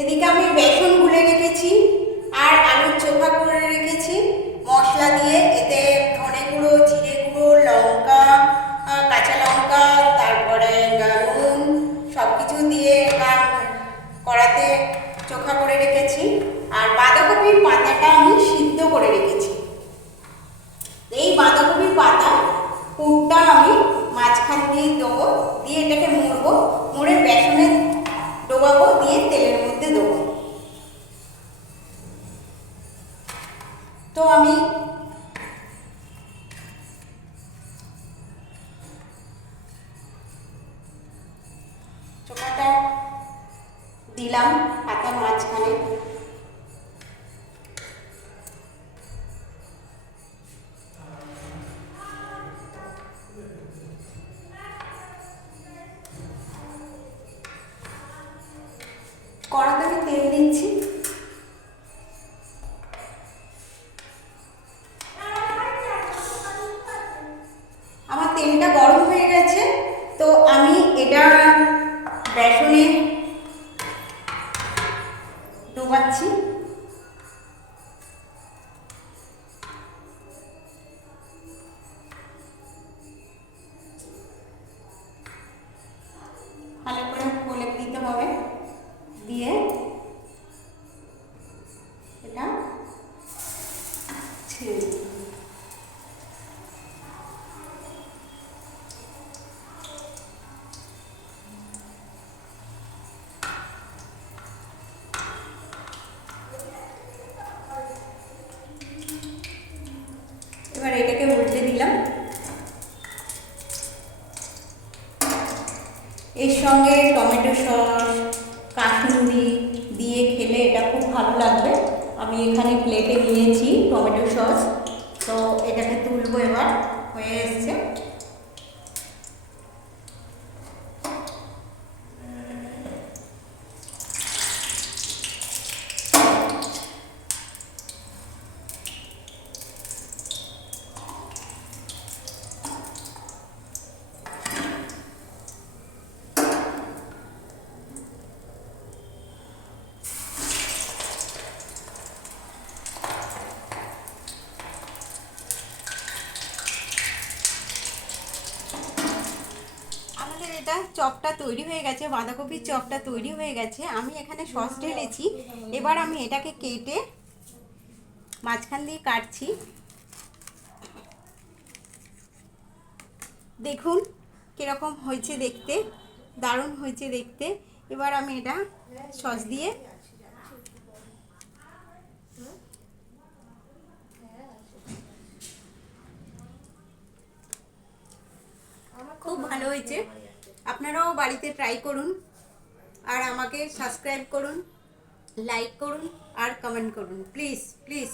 এদিকে আমি বেসন গুলে রেখেছি আর আলুর চোখা করে রেখেছি মশলা দিয়ে। এতে ধনে গুঁড়ো, জিরে গুঁড়ো, লঙ্কা, কাঁচা লঙ্কা, তারপরে নুন সব কিছু দিয়ে এবার কড়াতে চোখা করে রেখেছি। আর বাঁধাকপির পাতাটা আমি সিদ্ধ করে রেখেছি। এই বাঁধাকপির পাতা পুরটা আমি মাঝখান দিয়ে দেবো, দিয়ে এটাকে মুড়বো, মুড়ে বেসনে ডোবাবো, দিয়ে তেলের মধ্যে দেবো। তো আমি চোখাটা দিলাম পাতার মাঝখানে। কড়াতে আমি তেল দিচ্ছি। আমার তেলটা গরম হয়ে গেছে, তো আমি এটা বেসনে ডোবাচ্ছি। ভালো করে প্রলেপ দিতে হবে, দিয়ে এটা ছেড়ে দিতে হবে। এবার এটাকে উল্টে দিলাম। এর সঙ্গে টমেটো সস, কাসুন্দি দিয়ে খেলে এটা খুব ভালো লাগবে। আমি এখানে প্লেটে নিয়েছি টমেটো সস, তো এটাকে তুলবো। এবার হয়ে এসছে। এটা চপটা তৈরি হয়ে গেছে, বাঁধাকপির চপটা তৈরি হয়ে গেছে। আমি এখানে সস ঢেলেছি। এবার আমি এটাকে কেটে মাঝখান দিয়ে কাটছি। দেখুন কিরকম হয়েছে দেখতে, দারুণ হয়েছে দেখতে। এবার আমি এটা সস দিয়ে খুব ভালো হয়েছে। আপনারাও বাড়িতে ট্রাই করুন, আর আমাকে সাবস্ক্রাইব করুন, লাইক করুন আর কমেন্ট করুন, প্লিজ প্লিজ।